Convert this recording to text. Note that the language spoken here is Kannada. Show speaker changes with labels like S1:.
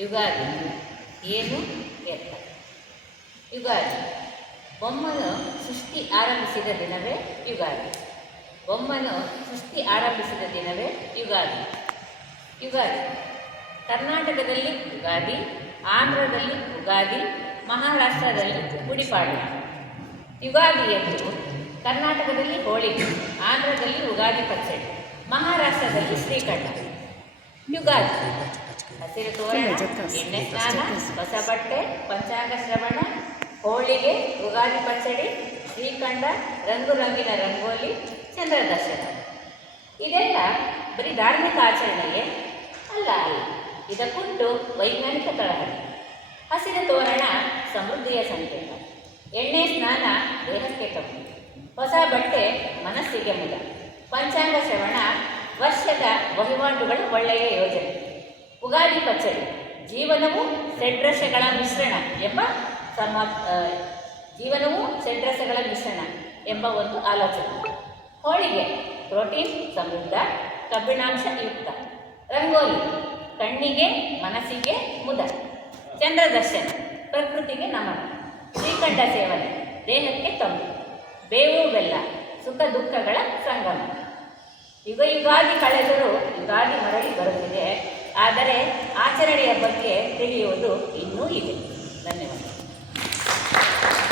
S1: ಯುಗಾದಿ ಏನು ಎತ್ತ ಯುಗಾದಿ. ಬೊಮ್ಮನು ಸೃಷ್ಟಿ ಆರಂಭಿಸಿದ ದಿನವೇ ಯುಗಾದಿ. ಬೊಮ್ಮನು ಸೃಷ್ಟಿ ಆರಂಭಿಸಿದ ದಿನವೇ ಯುಗಾದಿ. ಯುಗಾದಿ. ಕರ್ನಾಟಕದಲ್ಲಿ ಯುಗಾದಿ, ಆಂಧ್ರದಲ್ಲಿ ಯುಗಾದಿ, ಮಹಾರಾಷ್ಟ್ರದಲ್ಲಿ ಗುಡಿಪಾಡ್ಯ ಯುಗಾದಿ ಎಂದು ಕರ್ನಾಟಕದಲ್ಲಿ ಹೋಳಿ, ಆಂಧ್ರದಲ್ಲಿ ಯುಗಾದಿ ಪಚ್ಚಡಿ, ಮಹಾರಾಷ್ಟ್ರದಲ್ಲಿ ಶ್ರೀಕಂಠ. ಯುಗಾದಿ ಹಸಿರು ತೋರಣ ಎಣ್ಣೆ ಸ್ನಾನ ಹೊಸ ಬಟ್ಟೆ ಪಂಚಾಂಗ ಶ್ರವಣ ಹೋಳಿಗೆ ಯುಗಾದಿ ಪಚ್ಚಡಿ ಶ್ರೀಖಂಡ ರಂಗು ರಂಗಿನ ರಂಗೋಲಿ ಚಂದ್ರ ದರ್ಶನ ಇದೆಲ್ಲ ಬರೀ ಧಾರ್ಮಿಕ ಆಚರಣೆಯೇ ಅಲ್ಲ ಅಲ್ಲ ಇದಕ್ಕುಂಟು ವೈಜ್ಞಾನಿಕ ತಳಹದಿ ಹಸಿರು ತೋರಣ ಸಮೃದ್ಧಿಯ ಸಂಕೇತ ಎಣ್ಣೆ ಸ್ನಾನ ದೇಹಕ್ಕೆ ಕಮ್ಮಿ ಹೊಸ ಬಟ್ಟೆ ಮನಸ್ಸಿಗೆ ಮುದ ಪಂಚಾಂಗ ಶ್ರವಣ ವಹಿವಾಟುಗಳ ಒಳ್ಳೆಯ ಯೋಜನೆ. ಉಗಾದಿ ಪಚ್ಚಡಿ, ಜೀವನವು ಷಡ್ರಸಗಳ ಮಿಶ್ರಣ ಎಂಬ ಸಮ ಜೀವನವು ಷಡ್ರಸಗಳ ಮಿಶ್ರಣ ಎಂಬ ಒಂದು ಆಲೋಚನೆ. ಹೋಳಿಗೆ, ಪ್ರೋಟೀನ್ ಸಮೃದ್ಧ, ಕಬ್ಬಿಣಾಂಶ ಯುಕ್ತ. ರಂಗೋಲಿ, ಕಣ್ಣಿಗೆ, ಮನಸ್ಸಿಗೆ ಮುದ. ಚಂದ್ರದರ್ಶನ, ಪ್ರಕೃತಿಗೆ ನಮನ. ಶ್ರೀಕಂಠ ಸೇವನೆ, ದೇಹಕ್ಕೆ ತಂಪು ಬೇವು, ಬೆಲ್ಲ, ಸುಖ ದುಃಖಗಳ ಸಂಗಮ. ಯುಗ ಯುಗಾದಿ ಕಳೆದರೂ ಯುಗಾದಿ ಮರಳಿ ಬರುತ್ತಿದೆ. ಆದರೆ ಆಚರಣೆಯ ಬಗ್ಗೆ ತಿಳಿಯುವುದು ಇನ್ನೂ ಇದೆ.